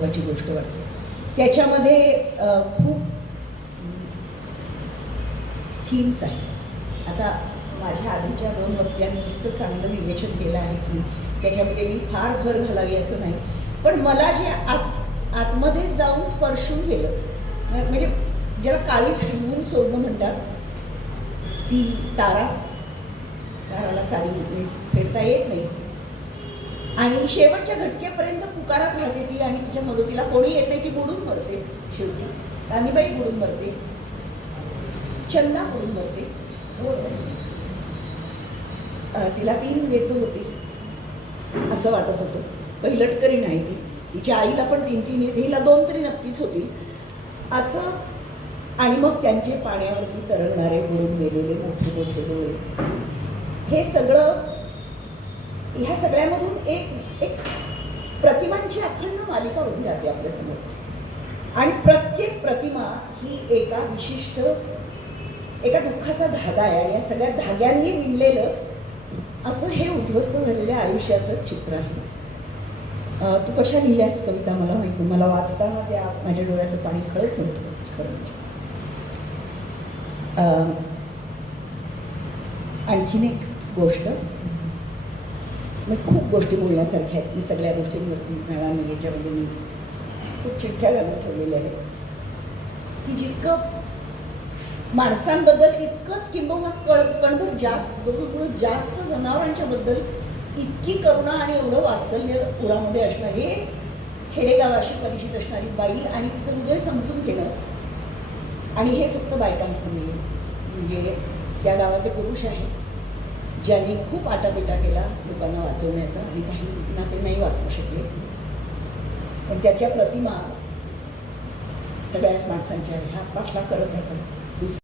महत्त्वाची गोष्ट वाटते. त्याच्यामध्ये खूप थीम्स आहेत. आता माझ्या आधीच्या 2 वक्त्यांनी इतकं चांगलं विवेचन केलं आहे की त्याच्यामध्ये मी फार भर घालावी असं नाही, पण मला जे आतमध्ये जाऊन स्पर्शून गेलं, म्हणजे ज्याला काळीच हलवून सोडणं म्हणतात, ती ताराला साडी फेडता येत नाही आणि शेवटच्या घटकेपर्यंत पुकारत राहते ती आणि तिच्या मदतीला कोणी येत नाही. ती बुडून मरते. शेवटी राणीबाई बुडून मरते, चंदा बुडून मरते. तिला 3 लेकरं होती असं वाटत होतं. पहिलटकरी नाही ती. तिच्या आईला पण 3 येते, हिला 2 तरी नक्कीच होतील असं. आणि मग त्यांचे पाण्यावरती तरंगणारे बुडून गेलेले मोठे मोठे डोळे, हे सगळं, ह्या सगळ्यामधून एक प्रतिमांची अखंड मालिका उभी राहते आपल्यासमोर. आणि प्रत्येक प्रतिमा ही एका विशिष्ट एका दुःखाचा धागा आहे आणि या सगळ्या धाग्यांनी विणलेलं असं हे उद्ध्वस्त झालेल्या आयुष्याचं चित्र आहे. तू कशा लिहिल्यास कविता मला माहिती, मला वाचताना त्या माझ्या डोळ्याचं पाणी कळत नव्हतं खरं म्हणजे. आणखीन एक गोष्ट, मी खूप गोष्टी बोलण्यासारख्या आहेत. मी सगळ्या गोष्टींवरती जाणार नाही. याच्यामध्ये मी खूप चिठ्ठ्या घालून ठेवलेल्या आहेत की जितकं माणसांबद्दल तितकंच किंबहुना कणभर जास्त जनावरांच्याबद्दल इतकी करुणा आणि एवढं वात्सल्य उरामध्ये असणं, हे खेडेगावाशी परिचित असणारी बाई आणि तिचं हृदय समजून घेणं. आणि हे फक्त बायकांचं नाही, म्हणजे त्या गावातले पुरुष आहेत ज्यांनी खूप आटापिटा केला लोकांना वाचवण्याचा आणि काही ना ते नाही वाचवू शकले, पण त्याच्या प्रतिमा सगळ्याच माणसांच्या ह्या पाठलाग करत राहतात.